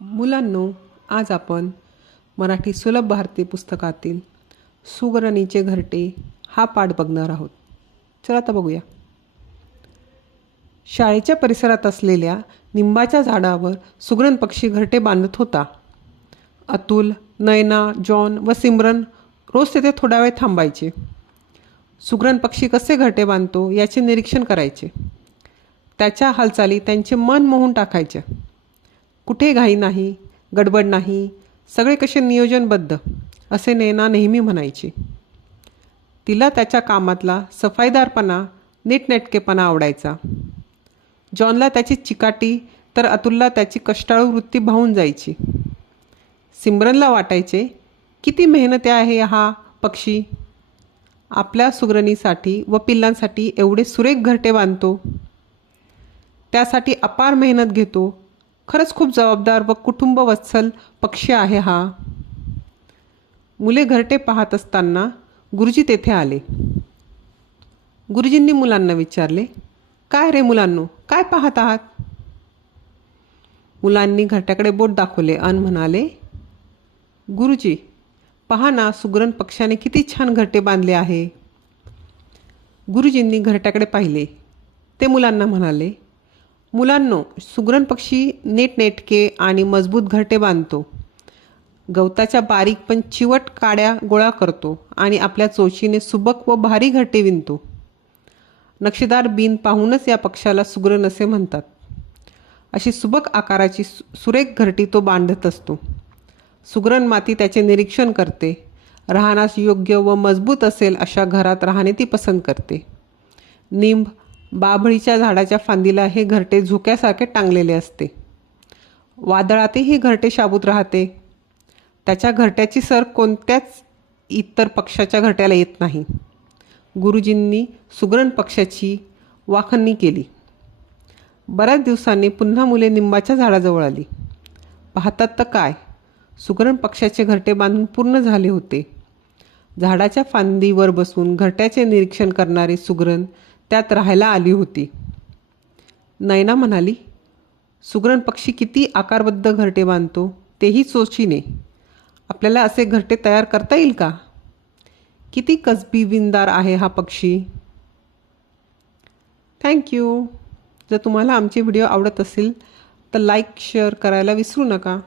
मुलांनो, आज आपण मराठी सुलभ भारती पुस्तकातील सुगरणीचे घरटे हा पाठ बघणार आहोत. चला आता बघूया. शाळेच्या परिसरात असलेल्या निंबाच्या झाडावर सुगरण पक्षी घरटे बांधत होता. अतुल, नयना, जॉन व सिमरन रोज तेथे थोडा वेळ थांबायचे. सुगरण पक्षी कसे घरटे बांधतो याचे निरीक्षण करायचे. त्याच्या हालचाली त्यांचे मन मोहून टाकायचे. कुठे घाई नाही, गडबड नाही, सगळे कसे नियोजनबद्ध असे नयना नेहमी म्हणायची. तिला त्याच्या कामातला सफाईदारपणा, नीटनेटकेपणा आवडायचा. जॉनला त्याची चिकाटी तर अतुलला त्याची कष्टाळू वृत्ती भावून जायची. सिमरनला वाटायचे किती मेहनत आहे हा पक्षी, आपल्या सुगरणीसाठी व पिल्लांसाठी एवढे सुरेख घरटे बांधतो, त्यासाठी अपार मेहनत घेतो. खरंच खूप जबाबदार व कुटुंबवत्सल पक्षी आहे हा. मुले घरटे पाहत असताना गुरुजी तेथे आले. गुरुजींनी मुलांना विचारले, काय रे मुलांनो, काय पाहत आहात? मुलांनी घरट्याकडे बोट दाखवले अन म्हणाले, गुरुजी पहा ना, सुगरण पक्ष्याने किती छान घरटे बांधले आहे. गुरुजींनी घरट्याकडे पाहिले. ते मुलांना म्हणाले, मुलांनो, सुगरण पक्षी नीटनेटके आणि मजबूत घरटे बांधतो. गवताच्या बारीक पण चिवट काड्या गोळा करतो आणि आपल्या चोचीने सुबक व भारी घरटे विणतो. नक्षीदार बीन पाहूनच या पक्षाला सुगरण असे म्हणतात. अशी सुबक आकाराची सुरेख घरटी तो बांधत असतो. सुगरण माती त्याचे निरीक्षण करते. राहण्यास योग्य व मजबूत असेल अशा घरात राहणे ती पसंत करते. निंब, बाभळीच्या झाडाच्या फांदीला हे घरटे झोक्यासारखे टांगलेले असते. वादळातही हे घरटे शाबूत राहते. त्याच्या घरट्याची सर कोणत्याच इतर पक्षाच्या घरट्याला येत नाही. गुरुजींनी सुगरण पक्षाची वाखणी केली. बऱ्याच दिवसांनी पुन्हा मुले निंबाच्या झाडाजवळ आली. पाहतात तर काय, सुगरण पक्षाचे घरटे बांधून पूर्ण झाले होते. झाडाच्या फांदीवर बसून घरट्याचे निरीक्षण करणारी सुगरण त्यात राहायला आली होती. नयना म्हणाली, सुगरण पक्षी किती आकारबद्ध घरटे बांधतो, तेही चोचीने. आपल्याला असे घरटे तयार करता येईल का? किती कसबी विणदार आहे हा पक्षी. थँक्यू. जर तुम्हाला आमचे व्हिडिओ आवडत असेल तर लाईक, शेअर करायला विसरू नका.